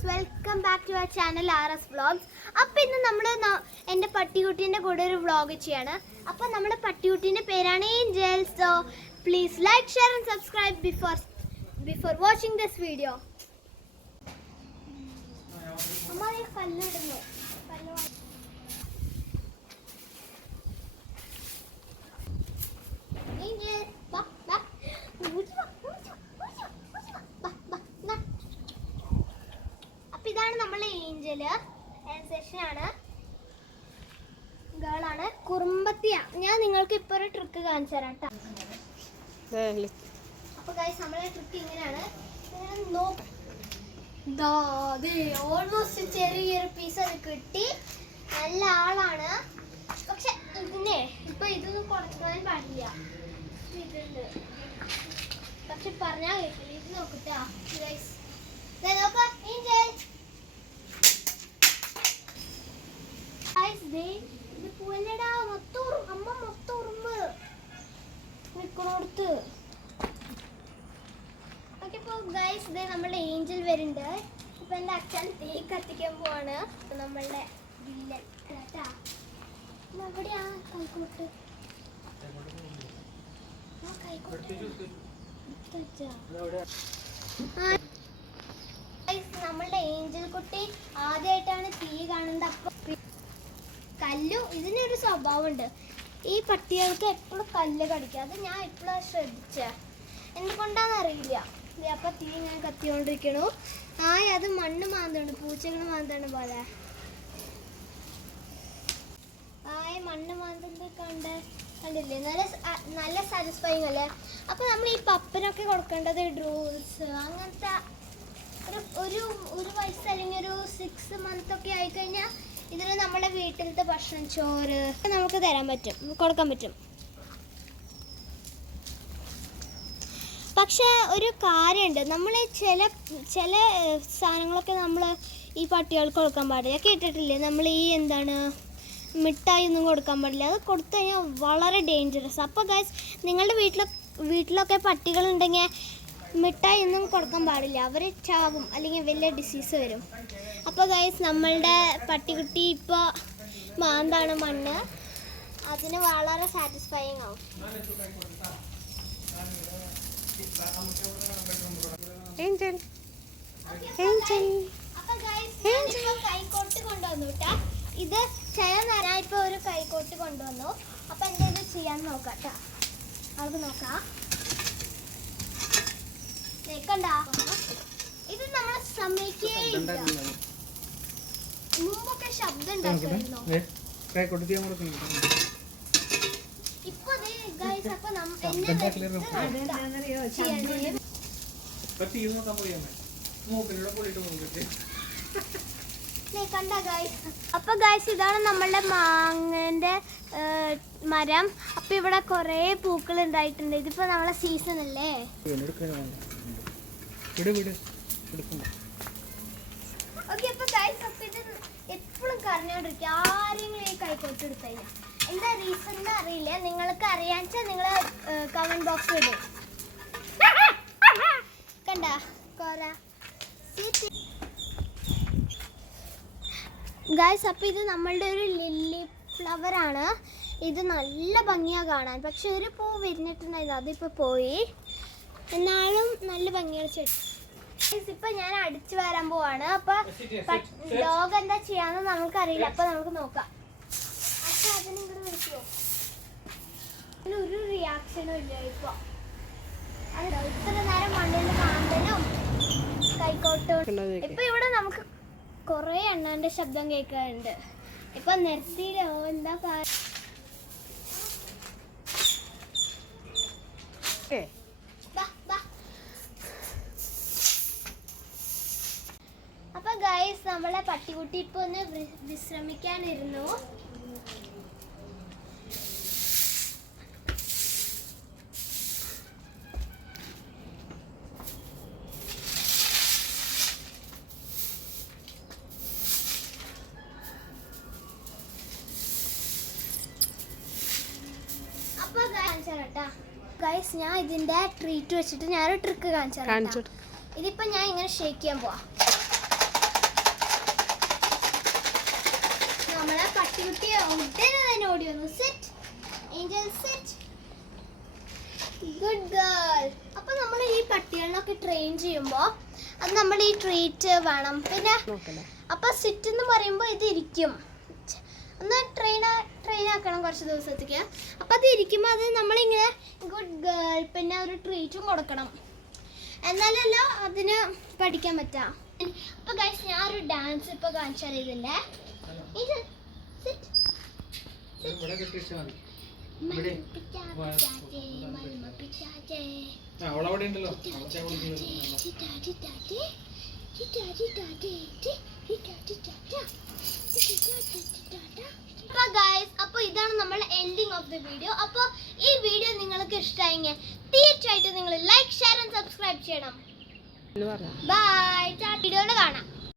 Friends, welcome back to our channel RS vlogs. അപ്പോൾ ഇന്ന് നമ്മൾ എൻ്റെ പട്ടിക്കുട്ടീൻ്റെ കൂടെ ഒരു വ്ളോഗ് ചെയ്യാണ്. അപ്പോൾ നമ്മുടെ പട്ടിക്കുട്ടീൻ്റെ പേരാണ് Angel. So please like, share and subscribe before watching this video. അമ്മ കല്ലിടുന്നു. ഇതാണ് നമ്മളെ ഏഞ്ചല്. സെഷനാണ്, ഗേളാണ്, കുറുമ്പത്തിയ. ഞാൻ നിങ്ങൾക്ക് ഇപ്പൊ ഒരു ട്രിക്ക് കാണിച്ചു തരാം കേട്ടോ. അപ്പൊ ഗൈസ്, നമ്മളെ ട്രിക്ക് ഇങ്ങനെയാണ്. ഓൾമോസ്റ്റ് ചെറിയൊരു പീസ് അത് കിട്ടി. നല്ല ആളാണ്. പക്ഷെ ഇതിനെ ഇപ്പൊ ഇതൊന്നും കൊടുക്കാൻ പാടില്ല. ഇതുണ്ട്, പക്ഷെ പറഞ്ഞാ കേട്ടില്ല. ഇത് നോക്കട്ടാ ഗൈസ്, നോക്ക ഏഞ്ചൽ. ഇത് പൂവല്ലടാ, മൊത്തം അമ്മ മൊത്തം ഉറുമ്പ് നിക്കണോടത്ത്. ഓക്കെ, ഇപ്പോൾ ഗൈസ് ഇതേ നമ്മളുടെ ഏഞ്ചൽ വരുന്നുണ്ട്. ഇപ്പൊ എൻ്റെ അച്ഛൻ തീ കത്തിക്കാൻ പോവാണ്. അപ്പൊ നമ്മളുടെ വില്ലൻ കേട്ടാ. എവിടെയാ കൈക്കോട്ട്? നമ്മളുടെ ഏഞ്ചൽ കുട്ടി ആദ്യമായിട്ടാണ് തീ കാണുന്നത്. അപ്പൊ കല്ലു, ഇതിനൊരു സ്വഭാവമുണ്ട്. ഈ പട്ടികൾക്ക് എപ്പോഴും കല്ല് കടിക്കുക. അത് ഞാൻ എപ്പോഴും ശ്രദ്ധിച്ച. എന്തുകൊണ്ടാന്ന് അറിയില്ല. അപ്പൊ തീ ഇങ്ങനെ കത്തിക്കൊണ്ടിരിക്കണു. അത് മണ്ണ് മാന്താണ്, പൂച്ചകൾ മാന്താണ് പോലെ. മണ്ണ് മാന്തൽ കണ്ടില്ലേ? നല്ല സാറ്റിസ്ഫൈങ് അല്ലേ? അപ്പൊ നമ്മൾ ഈ പപ്പനൊക്കെ കൊടുക്കേണ്ടത് ഡ്രൂൾസ് അങ്ങനത്തെ ഒരു വയസ്സ് അല്ലെങ്കിൽ ഒരു 6 months ഒക്കെ ആയിക്കഴിഞ്ഞാൽ ഇതിന് നമ്മുടെ വീട്ടിലത്തെ ഭക്ഷണം, ചോറ് നമുക്ക് തരാൻ പറ്റും, കൊടുക്കാൻ പറ്റും. പക്ഷെ ഒരു കാര്യമുണ്ട്, നമ്മൾ ചില സാധനങ്ങളൊക്കെ നമ്മൾ ഈ പട്ടികൾക്ക് കൊടുക്കാൻ പാടില്ല. കേട്ടിട്ടില്ലേ? നമ്മൾ ഈ മിഠായി ഒന്നും കൊടുക്കാൻ പാടില്ല. അത് കൊടുത്തു കഴിഞ്ഞാൽ വളരെ ഡേഞ്ചറസ്. അപ്പോൾ ഗൈസ്, നിങ്ങളുടെ വീട്ടിലൊക്കെ പട്ടികളുണ്ടെങ്കിൽ മിഠായി ഒന്നും കൊടുക്കാൻ പാടില്ല. അവർ ചാവും, അല്ലെങ്കിൽ വലിയ ഡിസീസ് വരും. അപ്പോൾ ഗൈസ്, നമ്മളുടെ പട്ടിക്കുട്ടി ഇപ്പോൾ മാന്താണ് മണ്ണ്. അതിന് വളരെ സാറ്റിസ്ഫൈങ് ആവും. അപ്പോൾ ഗൈസ്, കൈക്കോട്ട് കൊണ്ടുവന്നു കേട്ടാ. ഇത് ചെയ്യാൻ ഇപ്പോൾ ഒരു കൈക്കോട്ട് കൊണ്ടുവന്നു. അപ്പം എന്താ ഇത് ചെയ്യാൻ നോക്കാം കേട്ടോ. അവർക്ക് നോക്കാം. കേൾക്കണ്ട, ഇത് നമ്മളെ സമ്മതിക്കേയില്ല. മുമ്പൊക്കെ ശബ്ദം ഉണ്ടാക്കുമായിരുന്നു. ഇപ്പൊ ഗൈസ്, അപ്പൊ കണ്ട ഗൈസ്. അപ്പൊ ഗൈസ്, ഇതാണ് നമ്മളുടെ മാങ്ങന്റെ മരം. അപ്പൊ ഇവിടെ കൊറേ പൂക്കൾ ഉണ്ടായിട്ടുണ്ട്. ഇതിപ്പോ നമ്മളെ സീസൺ അല്ലേ? ഓക്കെ, അപ്പൊ ഗൈസ്, അപ്പൊ ഇത് എപ്പോഴും കരഞ്ഞോണ്ടിരിക്കുക. ആരെങ്കിലും ഈ കൈക്കോട്ട് എടുത്തു കഴിഞ്ഞാൽ എന്താ റീസൺ എന്ന് അറിയില്ല. നിങ്ങൾക്ക് അറിയാച്ചാൽ നിങ്ങൾ കമന്റ് ബോക്സിൽ ഇടും. കണ്ട ഗൈസ്, അപ്പോൾ ഇത് നമ്മളുടെ ഒരു ലില്ലി ഫ്ലവർ ആണ്. ഇത് നല്ല ഭംഗിയാണ് കാണാൻ. പക്ഷെ ഒരു പൂ വിരിഞ്ഞിട്ടുണ്ടായിരുന്നു, അതിപ്പോൾ പോയി. എന്നാലും നല്ല ഭംഗിയുള്ള ചെടി. ഇപ്പം ഞാൻ അടിച്ചു വരാൻ പോവാണ്. അപ്പോൾ ഡോഗ് എന്താ ചെയ്യാന്ന് നമുക്കറിയില്ല. അപ്പോൾ നമുക്ക് നോക്കാം. പക്ഷെ അതിനിങ്ങോട്ട് വിളിക്കുമോ? ഒരു റിയാക്ഷനും ഇല്ല ഇപ്പോൾ. ഇത്ര നേരം മണ്ണിൽ മാന്തലും കൈക്കോട്ടും. ഇപ്പം ഇവിടെ നമുക്ക് കുറേ എണ്ണാൻ്റെ ശബ്ദം കേൾക്കാറുണ്ട്. ഇപ്പൊ നിർത്തിയില്ലോ? എന്താ അപ്പൊ ഗൈസ്, നമ്മളെ പട്ടിക്കുട്ടി ഇപ്പൊ ഒന്ന് വിശ്രമിക്കാനിരുന്നു. ഗൈസ്, ഞാൻ ഇതിന്റെ ട്രീറ്റ് വെച്ചിട്ട് ഞാനൊരു ട്രിക്ക് കാണിച്ചു. ഇതിപ്പോ ഞാൻ ഇങ്ങനെ ഷേക്ക് ചെയ്യാൻ പോവാ. നമ്മളെ പട്ടിക്കുട്ടിയെ ഉടനെ തന്നെ ഓടി വന്നു. Sit Angel sit, good girl. അപ്പൊ നമ്മൾ ഈ പട്ടികളൊക്കെ ട്രെയിൻ ചെയ്യുമ്പോൾ അത് നമ്മൾ ഈ ട്രീറ്റ് വേണം. പിന്നെ അപ്പൊ സിറ്റ് എന്ന് പറയുമ്പോൾ ഇത് ഇരിക്കും. ഒന്ന് ട്രെയിൻ ആക്കണം കുറച്ച് ദിവസത്തേക്ക്. അപ്പം അത് ഇരിക്കുമ്പോൾ അത് നമ്മളിങ്ങനെ ഗുഡ് ഗേൾ പിന്നെ ഒരു ട്രീറ്റും കൊടുക്കണം, എന്നാലല്ലോ അതിന് പഠിക്കാൻ പറ്റാം. അപ്പോൾ ഗൈസ് ഞാൻ ഒരു ഡാൻസ് ഇപ്പോൾ കാണിച്ചാൽ ഇതിൻ്റെ ഇത് അപ്പോൾ ഇതാണ് നമ്മൾ എൻഡിങ് ഓഫ് ദി വീഡിയോ. അപ്പോൾ ഈ വീഡിയോ നിങ്ങൾക്ക് ഇഷ്ടമായെങ്കിൽ തീർച്ചയായിട്ടും നിങ്ങൾ ലൈക്ക്, ഷെയർ ആൻഡ് സബ്സ്ക്രൈബ് ചെയ്യണം. ബൈ, വീഡിയോയിൽ കാണാം.